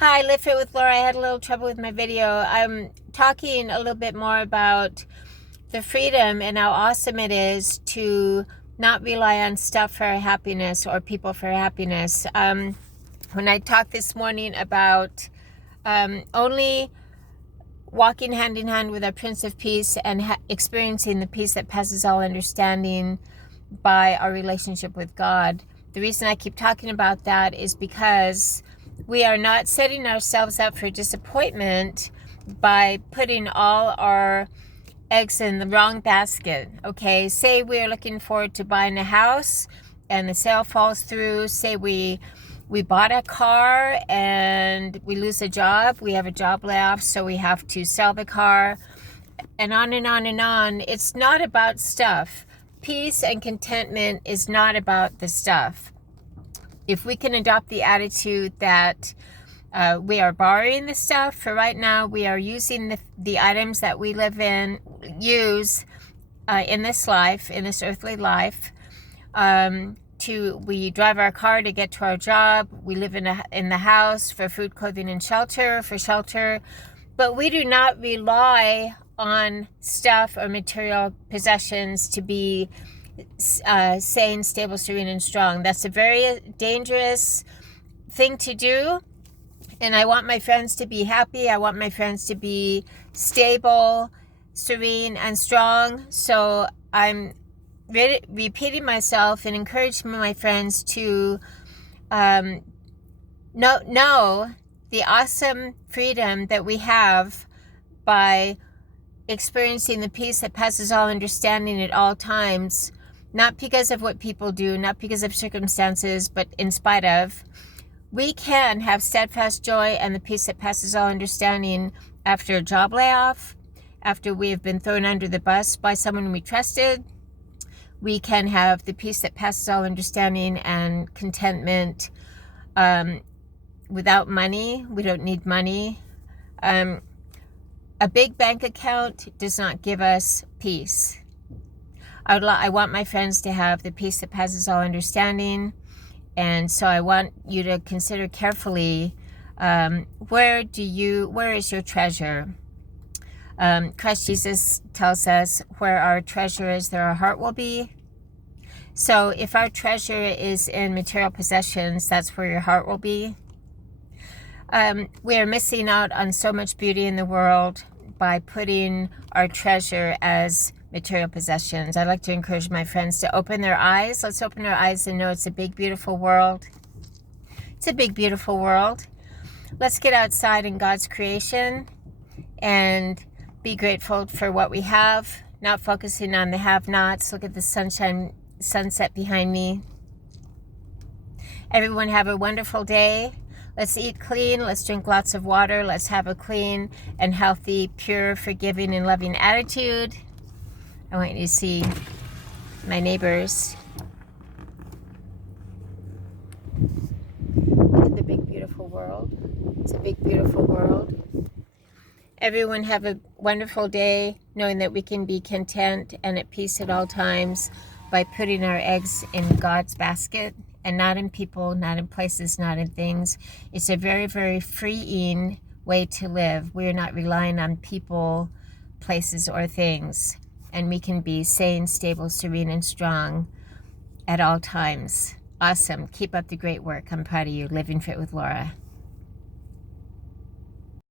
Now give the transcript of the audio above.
Hi, Live Fit with Laura. I had a little trouble with my video. I'm talking a little bit more about the freedom and how awesome it is to not rely on stuff for our happiness or people for happiness. When I talked this morning about only walking hand in hand with our Prince of Peace and experiencing the peace that passes all understanding by our relationship with God, the reason I keep talking about that is because we are not setting ourselves up for disappointment by putting all our eggs in the wrong basket. Okay, say we're looking forward to buying a house and the sale falls through. Say we bought a car and we lose a job. We have a job layoff, so we have to sell the car, and on and on and on. It's not about stuff. Peace and contentment is not about the stuff. If we can adopt the attitude that we are borrowing the stuff for right now, we are using the items that we use in this life, in this earthly life. We drive our car to get to our job. We live in the house for food, clothing, and shelter, but we do not rely on stuff or material possessions to be sane, stable, serene, and strong. That's a very dangerous thing to do. And I want my friends to be happy. I want my friends to be stable, serene, and strong. So I'm repeating myself and encouraging my friends to know the awesome freedom that we have by experiencing the peace that passes all understanding at all times, not because of what people do, not because of circumstances, but in spite of. We can have steadfast joy and the peace that passes all understanding after a job layoff, after we have been thrown under the bus by someone we trusted. We can have the peace that passes all understanding and contentment without money. We don't need money. A big bank account does not give us peace. I want my friends to have the peace that passes all understanding. And so I want you to consider carefully, where is your treasure? Christ Jesus tells us, where our treasure is, there our heart will be. So if our treasure is in material possessions, that's where your heart will be. We are missing out on so much beauty in the world by putting our treasure as material possessions. I'd like to encourage my friends to open their eyes. Let's open our eyes and know it's a big, beautiful world. It's a big, beautiful world. Let's get outside in God's creation and be grateful for what we have, not focusing on the have-nots. Look at the sunset behind me. Everyone have a wonderful day. Let's eat clean. Let's drink lots of water. Let's have a clean and healthy, pure, forgiving, and loving attitude. I want you to see my neighbors. Look at the big, beautiful world. It's a big, beautiful world. Everyone have a wonderful day, knowing that we can be content and at peace at all times by putting our eggs in God's basket and not in people, not in places, not in things. It's a very, very freeing way to live. We're not relying on people, places, or things. And we can be sane, stable, serene, and strong at all times. Awesome. Keep up the great work. I'm proud of you. Living Fit with Laura.